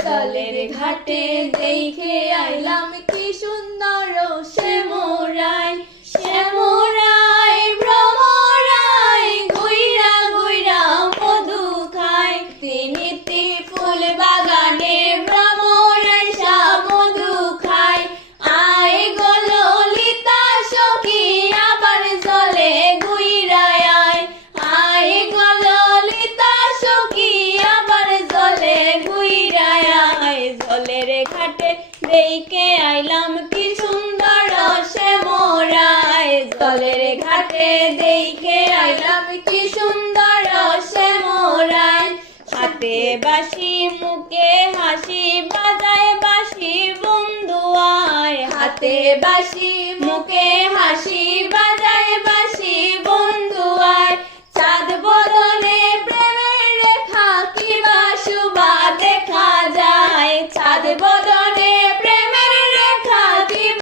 জলের ঘাটে দেখে আইলাম কি সুন্দর শ্যামরাই, শ্যামরাই ভ্রমরাই ঘুইরা ঘুইরা মধু খায়। তিনিটি ফুল বাগানে ভ্রমরাই সা মধু খায়। আয় গো ললিতা সখী আবার জলে ঘুইরা আয়। আয় গো ললিতা সখী আবার জলে ঘুইরা আয়। জলের ঘাটে দেখে আইলাম কি সুন্দর শ্যামরাই, জলের ঘাটে দেখে আইলাম কি সুন্দর শ্যামরাই। হাতে বাঁশি মুখে হাসি বাজায় বাঁশি বন্ধু আয়। হাতে বাঁশি মুখে